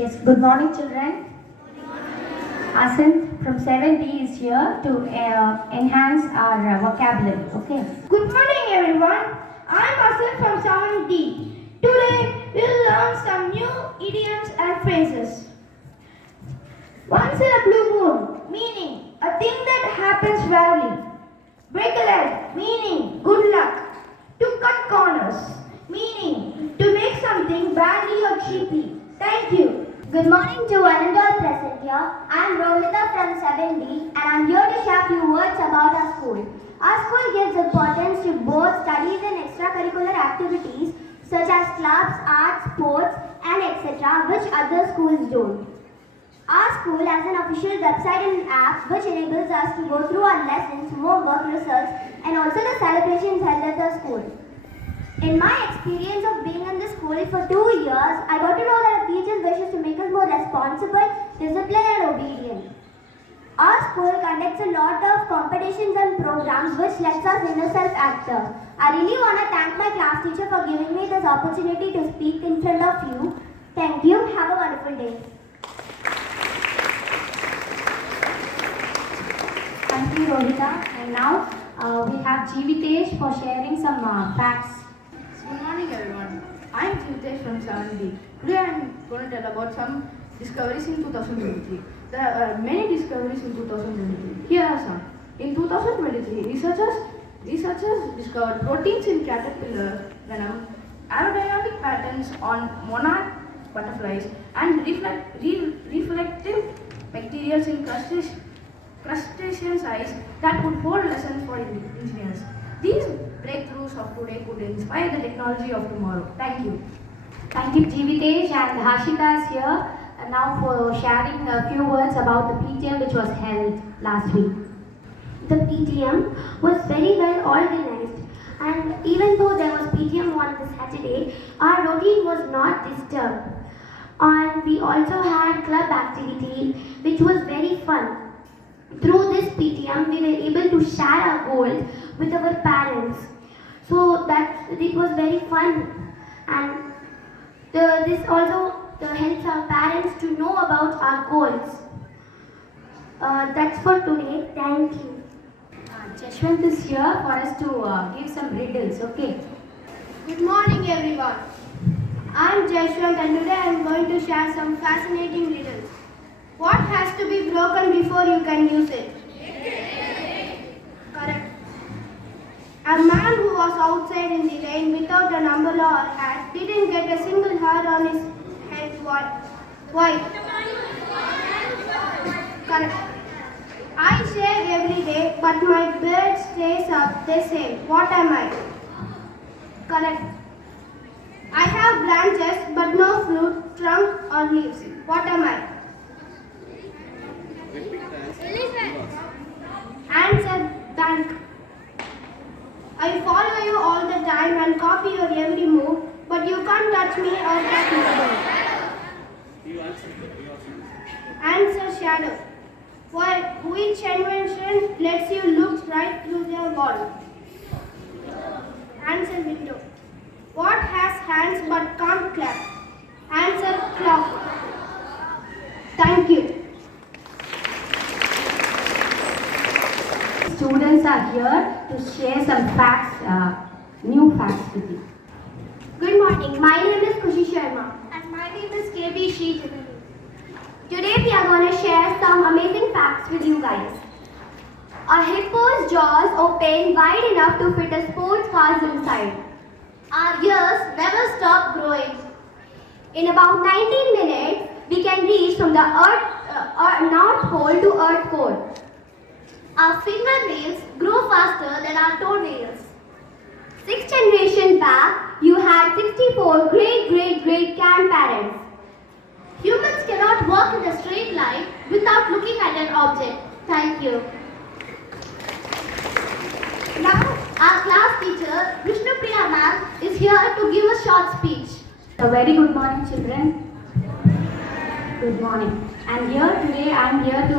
Yes, good morning, children. Asin from 7D is here to enhance our vocabulary. Okay. Good morning, everyone. I'm Asin from 7D. Today, we'll learn some new idioms and phrases. Once in a blue moon, meaning a thing that happens rarely. Break a leg, meaning good luck. To cut corners, meaning to make something badly or cheaply. Thank you. Good morning to one and all present here. I am Rohita from 7D and I am here to share a few words about our school. Our school gives importance to both studies and extracurricular activities such as clubs, arts, sports and etc. which other schools don't. Our school has an official website and app which enables us to go through our lessons, homework, results and also the celebrations held at the school. In my experience of being in the school for 2 years, I got to know that our teachers wishes to make us more responsible, disciplined and obedient. Our school conducts a lot of competitions and programs which lets us inner self-actor. I really want to thank my class teacher for giving me this opportunity to speak in front of you. Thank you. Have a wonderful day. Thank you, Rohita. And now we have Jivitesh for sharing some facts. Good morning, everyone. I am Jivitesh from 7D. Today I am going to tell about some discoveries in 2023. There are many discoveries in 2023. Here are some. In 2023, researchers discovered proteins in caterpillar venom, aerodynamic patterns on monarch butterflies, and reflective materials in crustacean size that could hold lessons for engineers. These breakthroughs of today could inspire the technology of tomorrow. Thank you. Thank you, Jivitesh, and Hashika is here now for sharing a few words about the PTM which was held last week. The PTM was very well organized, and even though there was PTM on the Saturday, our routine was not disturbed. And we also had club activity which was very fun. Through this PTM, we were able to share our goals with our parents. So that it was very fun, and this also helps our parents to know about our goals. That's for today. Thank you. Jashwant is here for us to give some riddles. Okay. Good morning, everyone. I'm Jashwant and today I'm going to share some fascinating riddles. What has to be broken before you can use it? Correct. A man who was outside in the rain without an umbrella or hat didn't get a single hair on his head. Why? Correct. I shave every day, but my beard stays up the same. What am I? Correct. I have branches, but no fruit, trunk or leaves. What am I? Answer: bank. I follow you all the time and copy your every move, but you can't touch me or touch me. Answer: shadow. Which invention lets you look right through the wall? Answer: window. What has hands but can't clap? Answer: clock. Thank you. Students are here to share some facts, new facts with you. Good morning. My name is Kushi Sharma. And my name is KB Sri. Today we are going to share some amazing facts with you guys. A hippo's jaws open wide enough to fit a sports car inside. Our ears never stop growing. In about 19 minutes, we can reach from the North Pole to Earth Pole. Our fingernails grow faster than our toenails. 6 generations back, you had 64 great-great-great-grandparents. Humans cannot walk in a straight line without looking at an object. Thank you. Now, our class teacher, Vishnupriya ma'am, is here to give a short speech. A very good morning, children. Good morning. And here today, I am here to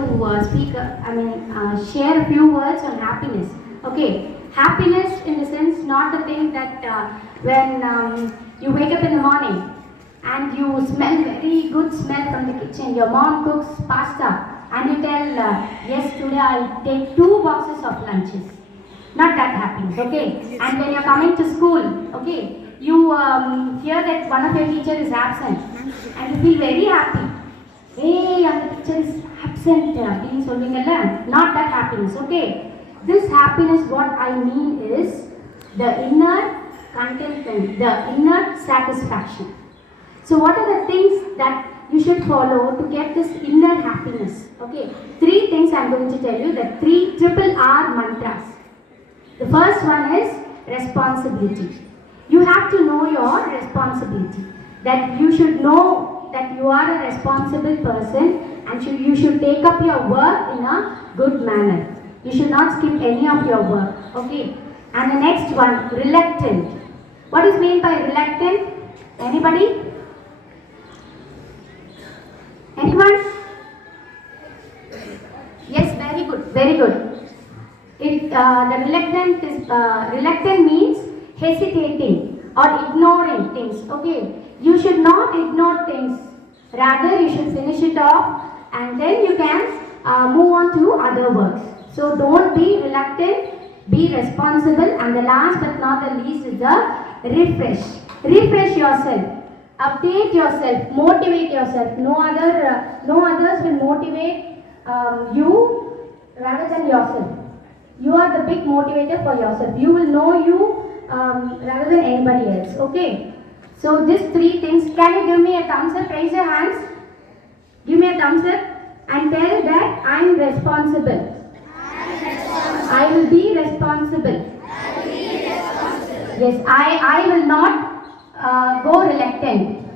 share a few words on happiness. Okay, happiness in the sense not the thing that when you wake up in the morning, and you smell very good smell from the kitchen. Your mom cooks pasta and you tell, yes, today I'll take 2 boxes of lunches. Not that happens, okay? And when you're coming to school, okay, you hear that one of your teacher is absent and you feel very happy. Hey, your teacher is absent. Not that happiness, okay? This happiness, what I mean is the inner contentment, the inner satisfaction. So what are the things that you should follow to get this inner happiness? Okay, 3 things I'm going to tell you, the 3 triple R mantras. The first one is responsibility. You have to know your responsibility. That you should know that you are a responsible person and you should take up your work in a good manner. You should not skip any of your work. Okay. And the next one, reluctant. What is meant by reluctant? Anybody? Anyone? Yes, very good, very good. The reluctant means hesitating or ignoring things. Okay, you should not ignore things. Rather, you should finish it off, and then you can move on to other works. So don't be reluctant. Be responsible. And the last but not the least is the refresh. Refresh yourself. Update yourself. Motivate yourself. No others will motivate you rather than yourself. You are the big motivator for yourself. You will know you rather than anybody else. Okay. So these 3 things. Can you give me a thumbs up? Raise your hands. Give me a thumbs up and tell that I am responsible. I will be responsible. Yes, I will not go reluctant.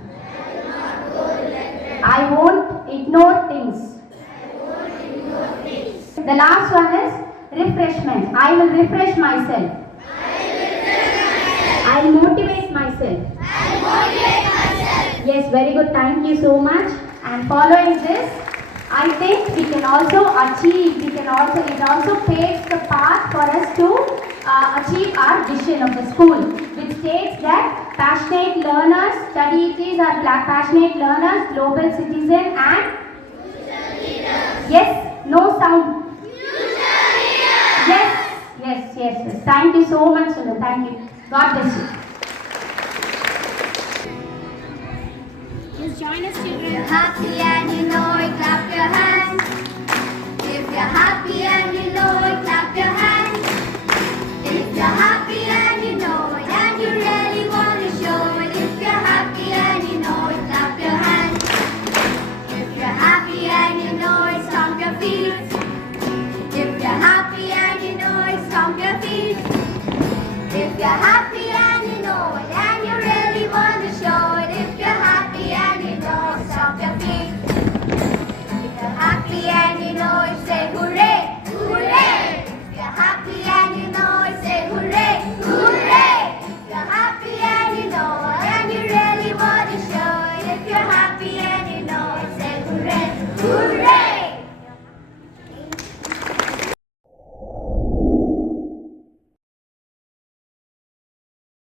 I won't ignore things. The last one is refreshment. I will refresh myself. I will motivate myself. Yes, very good. Thank you so much. And following this, I think we can also achieve, it also paves the path for us to achieve our vision of the school, which states that passionate learners, study are passionate learners, global citizen and yes, no sound. Yes. Thank you so much, Sunil. Thank you. God bless you. Just join us, children. If you're happy and you know it, clap your hands. If you're happy and you know it, clap your hands. If you're happy and you know it, and you really want to show it. If you're happy and you know it, clap your hands. If you're happy and you know it, stomp your feet. If you're happy and you know it, stomp your feet. If you're happy and you know it, and you really want to show it. If you're happy and you know it, stomp your feet. If you're happy and you know it, say hooray, hooray. If you're happy and you know it, say hooray, hooray. If you're happy and you know it, and you really want to show it. If you're happy and you know it, say hooray, hooray.